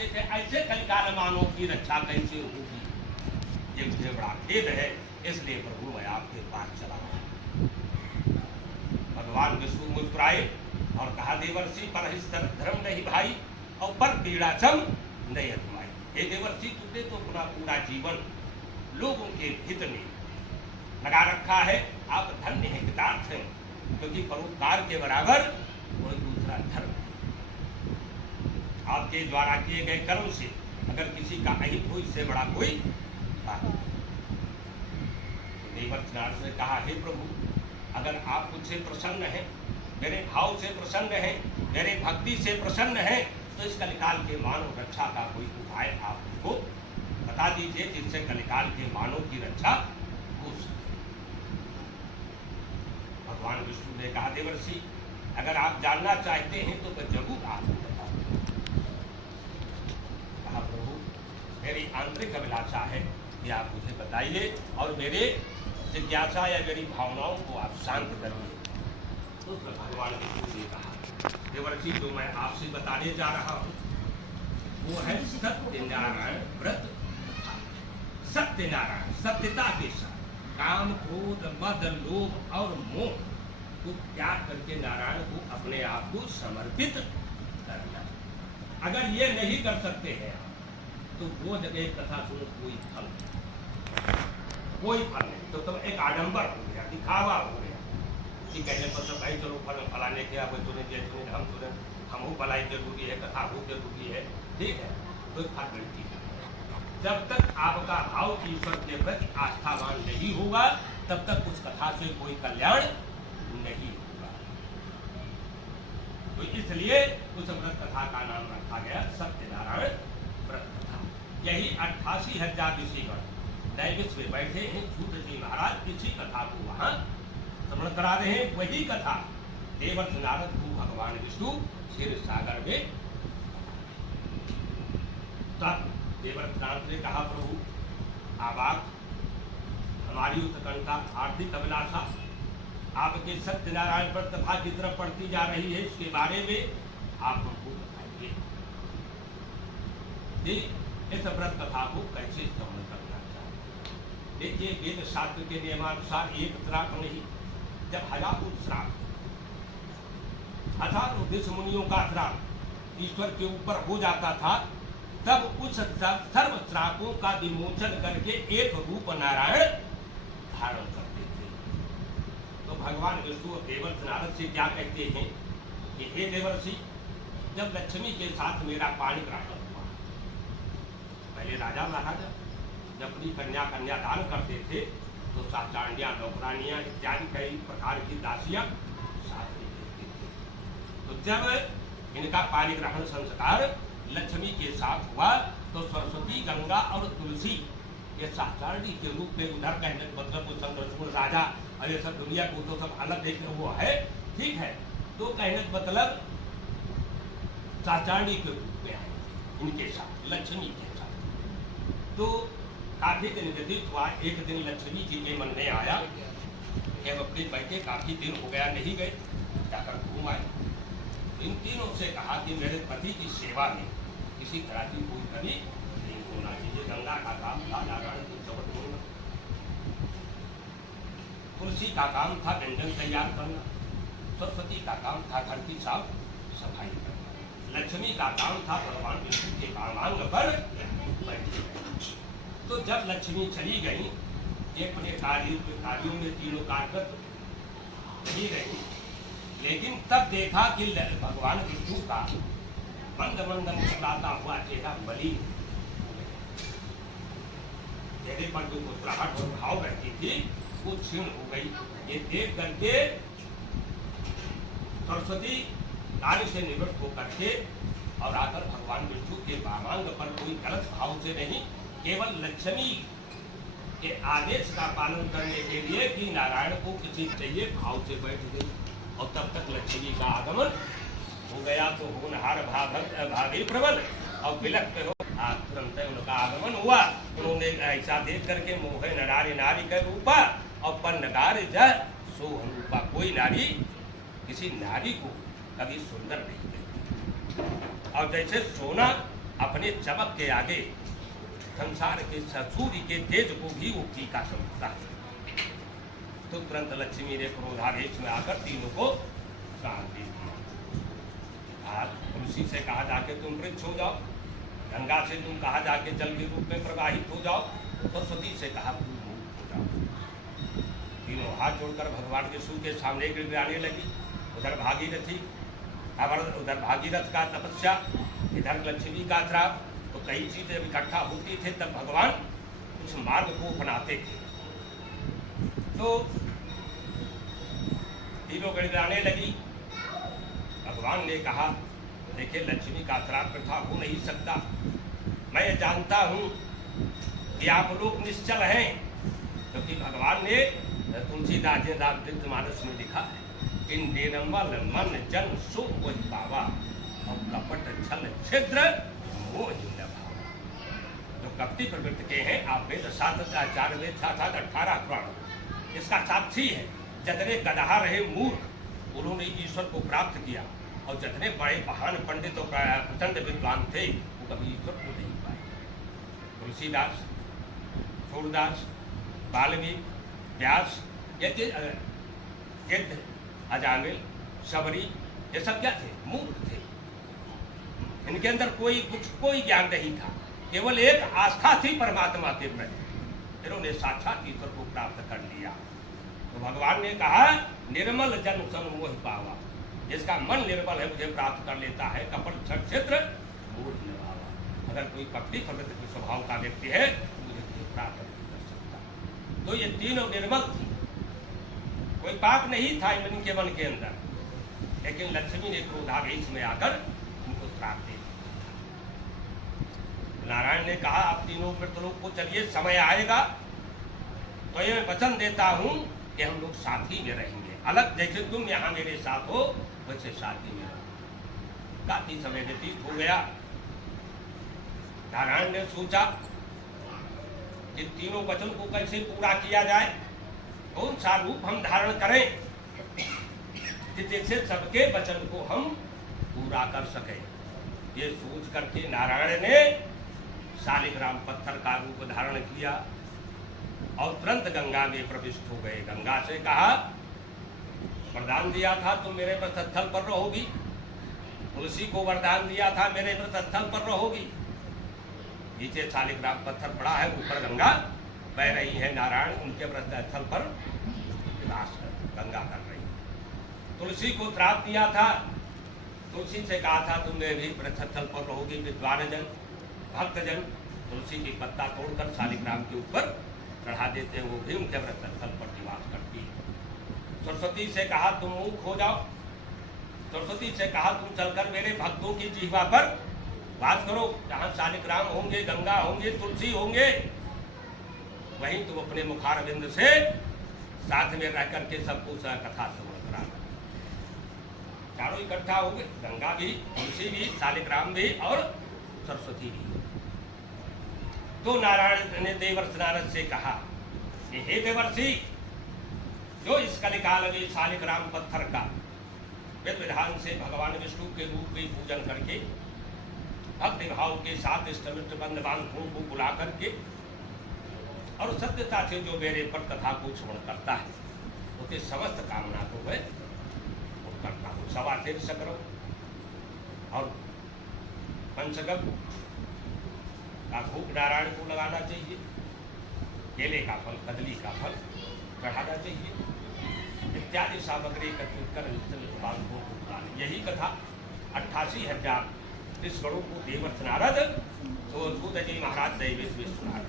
रखते थे, ऐसे कलिकाल मानव की रक्षा कैसे होगी? ये मुझे बड़ा खेद है, इसलिए प्रभु मैं आपके पास चला आया। भगवान विष्णु मुस्कुराए और कहा, देवर्षि परहिस्तर धर्म नहीं भाई और पर पीड़ा सम नहीं अधमाई। हे देवर्षि, तुमने तो अपना पूरा जीवन लोगों के हित में लगा रखा है, आप धन्य हैं, कृतार्थ हैं, क्योंकि परोपकार के बराबर कोई दूसरा धर्म है। आपके द्वारा किए गए कर्म से अगर किसी का अहित हो, इससे बड़ा कोई बात नहीं। तो देवर्षि नारद ने कहा, हे प्रभु, अगर आप मुझसे प्रसन्न हैं, मेरे भाव से प्रसन्न हैं, मेरे भक्ति से प्रसन्न हैं, तो इस कलिकाल के मानव रक्षा का कोई उपाय आप मुझको बता दीजिए, जिससे कलिकाल के मानव की रक्षा हो सके। भगवान विष्णु ने कहा, देवर्षि, अगर आप जानना चाहते हैं तो मैं जरूर आपको बताऊंगा। कहा, प्रभु, मेरी आंतरिक अभिलाषा है कि आप मुझे बताइए और मेरे जिज्ञासा या मेरी भावनाओं को आप शांत करिए। तो भगवान विष्णु ने कहा, देवर्षि, जो मैं आपसे बताने जा रहा हूँ वो है सत्यनारायण व्रत। सत्यनारायण सत्यता के साथ काम, क्रोध, मद, लोभ और मोह को त्याग करके नारायण को अपने आप को समर्पित करना। अगर ये नहीं कर सकते हैं तो वो जगह कथा सुनो, कोई फल नहीं। तो तुम एक आडंबर हो गया, दिखावा हो गया कि कहने पर तो भाई चलो फलाने के आप सुने हम सुने, हमहू फलाई जरूरी है, कथा हो जरूरी है, ठीक है, कोई फल नहीं। जब तक आपका भाव ईश्वर के प्रति आस्थावान नहीं होगा, तब तक उस कथा से कोई कल्याण नहीं होगा। तो इसलिए उस व्रत कथा का नाम रखा गया सत्यनारायण व्रत कथा। यही 88,000 ऋषिगण नैमिष में बैठे हैं, सूत जी महाराज इसी कथा को वहां श्रवण करा रहे हैं। वही कथा देवर्षि नारद को भगवान विष्णु क्षीर सागर में। तब देवर्षि नारद ने कहा, प्रभु, आवाक हमारी उत्कंठा, आर्थिक अभिलाषा आपके सत्यनारायण व्रत कथा की तरफ बढ़ती जा रही है, इसके बारे में आप हमको बताइए। इस व्रत कथा को कैसे श्रवण करना चाहिए? देखिए, वेद शास्त्र के नियमानुसार एक श्राप नहीं, जब हजारों श्राप, हजारों ऋषि मुनियों का श्राप ईश्वर के ऊपर हो जाता था, तब उस सर्व श्रापों का विमोचन करके एक रूप नारायण धारण करते थे। तो भगवान विष्णु और देवर्षि नारद से क्या कहते हैं कि हे देवर्षि, जब लक्ष्मी के साथ मेरा पाणी ग्रहण हुआ, पहले राजा महाराजा जब अपनी कन्या दान करते थे तो साचांडियां, नौकरानियां इत्यादि कई प्रकार की दासियां साथ में देते थे। तो जब इनका पाणी ग्रहण संस्कार लक्ष्मी के साथ हुआ तो सरस्वती, गंगा और तुलसी ये साचारणी के रूप में उधर कहने मतलब वो सब रसूल राजा और ये सब दुनिया को तो सब अलग देखने वो है, ठीक है, तो कहने मतलब साचारणी के रूप में आए इनके साथ, लक्ष्मी के साथ। तो काफी दिन व्यतीत हुआ। एक दिन लक्ष्मी जी के मन में आया कि अब अपने बैठे काफी दिन हो गया, नहीं गए, जाकर घूम आए। इन तीनों से कहा कि मेरे पति की सेवा में किसी तरह की कोई कमी नहीं होना चाहिए। गंगा का काम था नारायण को शब्द बोलना, तुलसी का काम था व्यंजन तैयार करना, सरस्वती का काम था घर की साफ सफाई करना, लक्ष्मी का काम था भगवान विष्णु के कामांग पर बैठे। तो जब लक्ष्मी चली गई, ये अपने कार्यों में तीनों कार्यरत नहीं रही, लेकिन तब देखा कि भगवान विष्णु का मंद मंद मुस्कुराता हुआ चेहरा मलिन, चेहरे पर जो मुस्कुराहट और भाव रहती थी वो क्षीण हो गई। ये देख करके सरस्वती कार्य से निवृत्त होकर के और आकर भगवान विष्णु के वामांग पर कोई गलत भाव से नहीं, केवल लक्ष्मी के आदेश का पालन करने के लिए कि नारायण को किसी चाहिए भाव से बैठ गई। और तब तक लक्ष्मी का आगमन हो गया तो होनहार भागे प्रबल और विलक हो, तुरंत उनका आगमन हुआ। उन्होंने ऐसा देख करके मोह नारी नारी का रूपा और पर नगार जय सोहन रूपा। कोई नारी किसी नारी को कभी सुंदर नहीं देखती। और जैसे सोना अपने चमक के आगे संसार के सूर्य के तेज को भी वो फीका समझता है। तो तुरंत लक्ष्मी ने क्रोधावेश में आकर तीनों को काट दी। आज तुलसी से कहा जाके तुम वृक्ष हो जाओ, गंगा से तुम कहा जाके जल के रूप में प्रवाहित हो जाओ, सरस्वती से कहा तुम मूर्ख हो जाओ। तीनों हाथ जोड़कर भगवान विष्णु के सामने गिड़गिड़ाने लगी। उधर भागीरथी उधर भागीरथ का तपस्या, इधर लक्ष्मी का श्राप। तो कई चीजें इकट्ठा होती थे तब भगवान उस मार्ग को अपनाते थे। तो तीनों गिड़गिड़ाने लगी। भगवान ने कहा देखिए लक्ष्मी का श्राप प्रथा हो नहीं सकता। मैं जानता हूँ कि आप लोग निश्चल हैं, क्योंकि भगवान ने तुलसीदास जी रामचरितमानस में लिखा है कि निर्मल मन जन सो वही पावा और कपट छल छिद्र मोह न भावा। जो कपटी प्रवृत्ति के हैं आप वेद 7 वेद 18 पुराण इसका साक्षी है। जितने गदहा रहे मूर्ख उन्होंने ईश्वर को प्राप्त किया, और जितने बड़े महान पंडित और प्रचंड विद्वान थे वो कभी ईश्वर को नहीं पाए। तुलसीदास, सूरदास, वाल्मीकि, व्यास, गिद्ध, अजामिल, शबरी, ये सब क्या थे? मूर्ख थे। इनके अंदर कोई ज्ञान नहीं था, केवल एक आस्था थी परमात्मा के प्रति। इन्होंने साक्षात ईश्वर को प्राप्त कर लिया। तो भगवान ने कहा निर्मल जन सन मोह पावा, जिसका मन निर्मल है मुझे प्राप्त कर लेता है। कपट छठ क्षेत्र मोह न भावा। अगर कोई कपटी प्रवृत्ति के स्वभाव का व्यक्ति है तो मुझे प्राप्त नहीं कर सकता। तो ये तीनों निर्मल थी, कोई पाप नहीं था इनके मन के अंदर, लेकिन लक्ष्मी ने क्रोधावेश में आकर उनको श्राप दे दिया। नारायण ने कहा आप तीनों मृतलोक को चलिए, समय आएगा तो ये वचन देता हूं कि हम लोग साथ ही में रहेंगे। अलग जैसे तुम यहाँ मेरे साथ हो वैसे साथ ही में रहो। काफी समय व्यतीत हो गया। नारायण ने सोचा कि तीनों वचन को कैसे पूरा किया जाए, कौन सा रूप हम धारण करें जिससे सबके वचन को हम पूरा कर सके। ये सोच करके नारायण ने शालिग्राम पत्थर का रूप धारण किया और तुरंत गंगा में प्रविष्ट हो गए। गंगा से कहा वरदान दिया था तुम मेरे व्रत स्थल पर रहोगी, तुलसी को वरदान दिया था मेरे व्रत स्थल पर रहोगी। नीचे शालिग्राम पत्थर पड़ा है, ऊपर गंगा बह रही है। नारायण उनके व्रत स्थल पर निवास गंगा कर रही। तुलसी को श्राप दिया था, तुलसी से कहा था तुम मेरे व्रत स्थल पर रहोगी। विद्वान जन भक्तजन तुलसी की पत्ता तोड़कर शालिग्राम के ऊपर चढ़ा देते हैं, वो भी उनके व्रत स्थल पर निवास करती है। सरस्वती से कहा तुम मूर्ख हो जाओ, सरस्वती से कहा तुम चलकर मेरे भक्तों की जिह्वा पर वास करो। जहाँ शालिग्राम होंगे, गंगा होंगे, तुलसी होंगे, वहीं तुम अपने मुखारविंद से साथ में रह करके सबको कथा श्रवण करा। चारों इकट्ठा हो गए, गंगा भी, तुलसी भी, शालिग्राम भी और सरस्वती भी। तो नारायण ने देवर्षि नारद से कहा कि हे देवर्षि, जो इस कलिकाल में शालिग्राम पत्थर का विध विधान से भगवान विष्णु के रूप में पूजन करके भक्ति भाव के साथ इष्टमिष्ट बंध बांधवों को बुला करके और सत्यता से जो मेरे पर कथा को श्रवण करता है उसके समस्त कामना को मैं करता हूँ। सवा शीर्ष करो और पंचगम का भूख नारायण को लगाना चाहिए, केले का फल, कदली का फल चढ़ाना चाहिए, इत्यादि सामग्री एकत्रित कर बांधवों को बुलाना। यही कथा 88,000 ऋषिगणों को देवर्षि नारद तो अद्भुत जी महाराज दैवेश विश्वनाथ